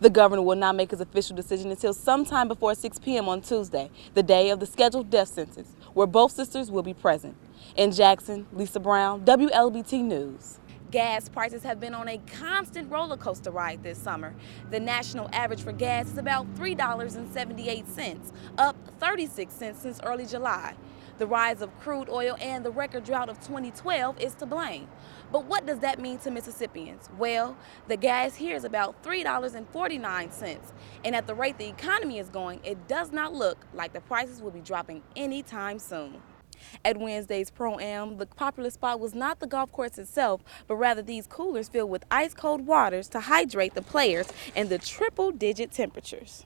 The governor will not make his official decision until sometime before 6 p.m. on Tuesday, the day of the scheduled death sentence, where both sisters will be present. In Jackson, Lisa Brown, WLBT News. Gas prices have been on a constant roller coaster ride this summer. The national average for gas is about $3.78, up 36 cents since early July. The rise of crude oil and the record drought of 2012 is to blame. But what does that mean to Mississippians? Well, the gas here is about $3.49, and at the rate the economy is going, it does not look like the prices will be dropping anytime soon. At Wednesday's Pro-Am, the popular spot was not the golf course itself, but rather these coolers filled with ice-cold waters to hydrate the players in the triple-digit temperatures.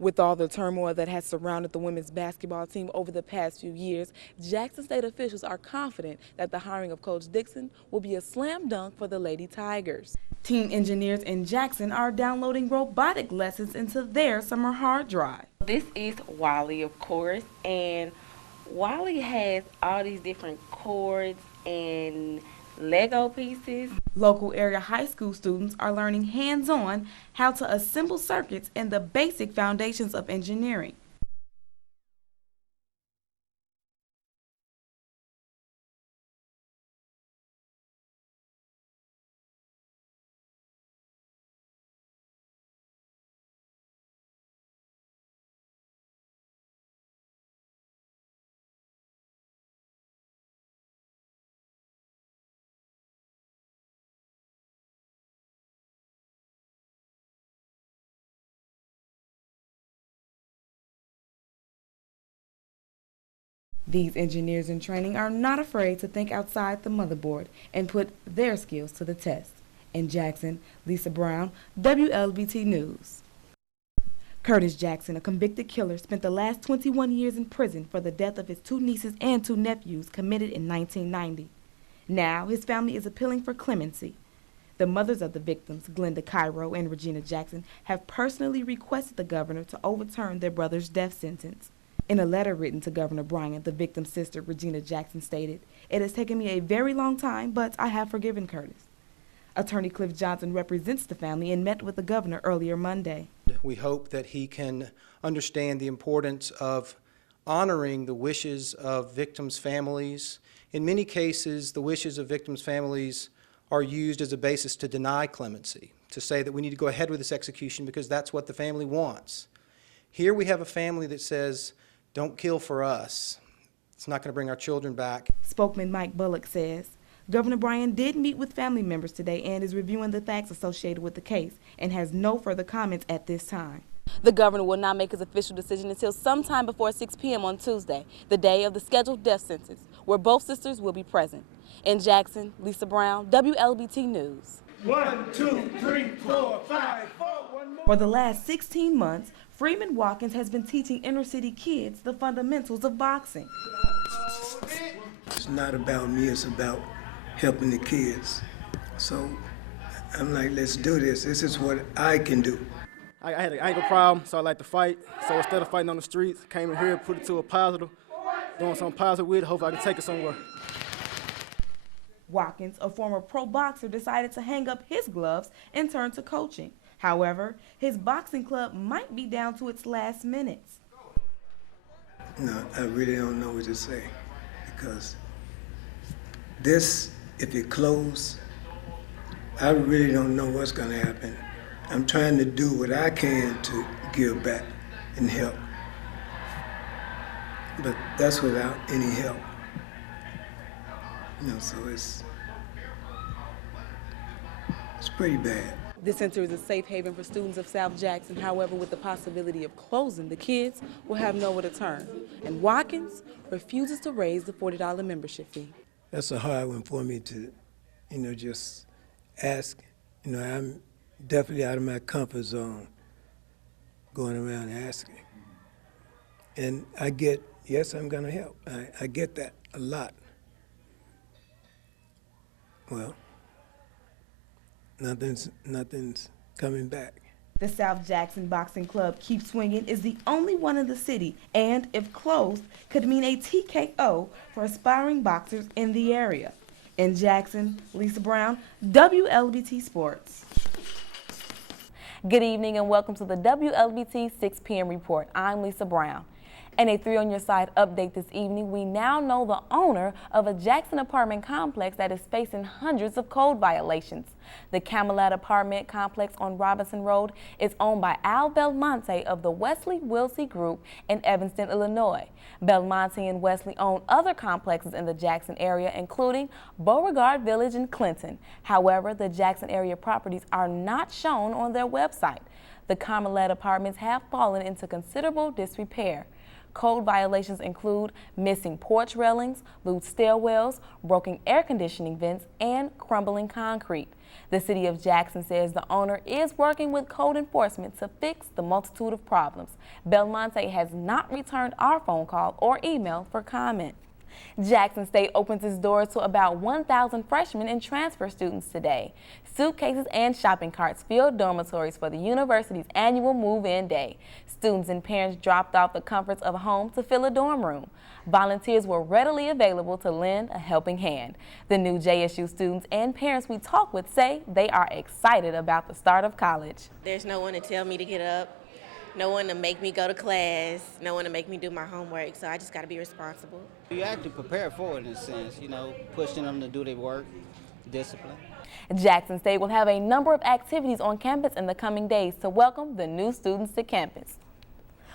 With all the turmoil that has surrounded the women's basketball team over the past few years, Jackson State officials are confident that the hiring of Coach Dixon will be a slam dunk for the Lady Tigers. Team engineers in Jackson are downloading robotic lessons into their summer hard drive. This is Wally, of course, and Wally has all these different cords and Lego pieces. Local area high school students are learning hands-on how to assemble circuits and the basic foundations of engineering. These engineers in training are not afraid to think outside the motherboard and put their skills to the test. In Jackson, Lisa Brown, WLBT News. Curtis Jackson, a convicted killer, spent the last 21 years in prison for the death of his two nieces and two nephews committed in 1990. Now, his family is appealing for clemency. The mothers of the victims, Glenda Cairo and Regina Jackson, have personally requested the governor to overturn their brother's death sentence. In a letter written to Governor Bryant, the victim's sister, Regina Jackson, stated, "It has taken me a very long time, but I have forgiven Curtis." Attorney Cliff Johnson represents the family and met with the governor earlier Monday. We hope that he can understand the importance of honoring the wishes of victims' families. In many cases, the wishes of victims' families are used as a basis to deny clemency, to say that we need to go ahead with this execution because that's what the family wants. Here we have a family that says, don't kill for us. It's not going to bring our children back. Spokesman Mike Bullock says, Governor Bryan did meet with family members today and is reviewing the facts associated with the case and has no further comments at this time. The governor will not make his official decision until sometime before 6 p.m. on Tuesday, the day of the scheduled death sentence, where both sisters will be present. In Jackson, Lisa Brown, WLBT News. 1, 2, 3, 4, 5, 4, 1 more. For the last 16 months, Freeman Watkins has been teaching inner-city kids the fundamentals of boxing. It's not about me, it's about helping the kids. So I'm like, let's do this. This is what I can do. I had an ankle problem, so I like to fight. So instead of fighting on the streets, came in here, put it to a positive, doing something positive with it, hopefully I can take it somewhere. Watkins, a former pro boxer, decided to hang up his gloves and turn to coaching. However, his boxing club might be down to its last minutes. No, I really don't know what to say because this, if it closes, I really don't know what's going to happen. I'm trying to do what I can to give back and help, but that's without any help. So it's pretty bad. This center is a safe haven for students of South Jackson. However, with the possibility of closing, the kids will have nowhere to turn. And Watkins refuses to raise the $40 membership fee. That's a hard one for me to, just ask. I'm definitely out of my comfort zone going around asking. And I get, yes, I'm going to help. I get that a lot. Well, nothing's coming back. The South Jackson Boxing Club, Keep Swinging, is the only one in the city, and if closed, could mean a TKO for aspiring boxers in the area. In Jackson, Lisa Brown, WLBT Sports. Good evening and welcome to the WLBT 6 p.m. report. I'm Lisa Brown. In a 3 on Your Side update this evening, we now know the owner of a Jackson apartment complex that is facing hundreds of code violations. The Camelot apartment complex on Robinson Road is owned by Al Belmonte of the Wesley Wilsey Group in Evanston, Illinois. Belmonte and Wesley own other complexes in the Jackson area, including Beauregard Village and Clinton. However, the Jackson area properties are not shown on their website. The Camelot apartments have fallen into considerable disrepair. Code violations include missing porch railings, loose stairwells, broken air conditioning vents, and crumbling concrete. The City of Jackson says the owner is working with code enforcement to fix the multitude of problems. Belmonte has not returned our phone call or email for comment. Jackson State opens its doors to about 1,000 freshmen and transfer students today. Suitcases and shopping carts filled dormitories for the university's annual move-in day. Students and parents dropped off the comforts of home to fill a dorm room. Volunteers were readily available to lend a helping hand. The new JSU students and parents we talked with say they are excited about the start of college. There's no one to tell me to get up, no one to make me go to class, no one to make me do my homework, so I just got to be responsible. You actually prepare for it in a sense, pushing them to do their work, discipline. Jackson State will have a number of activities on campus in the coming days to welcome the new students to campus.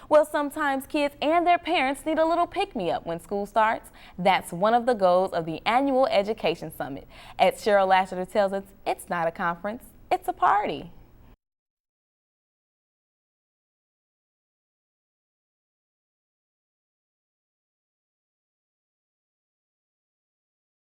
Well, sometimes kids and their parents need a little pick-me-up when school starts. That's one of the goals of the annual Education Summit. As Cheryl Lasseter tells us, it's not a conference, it's a party.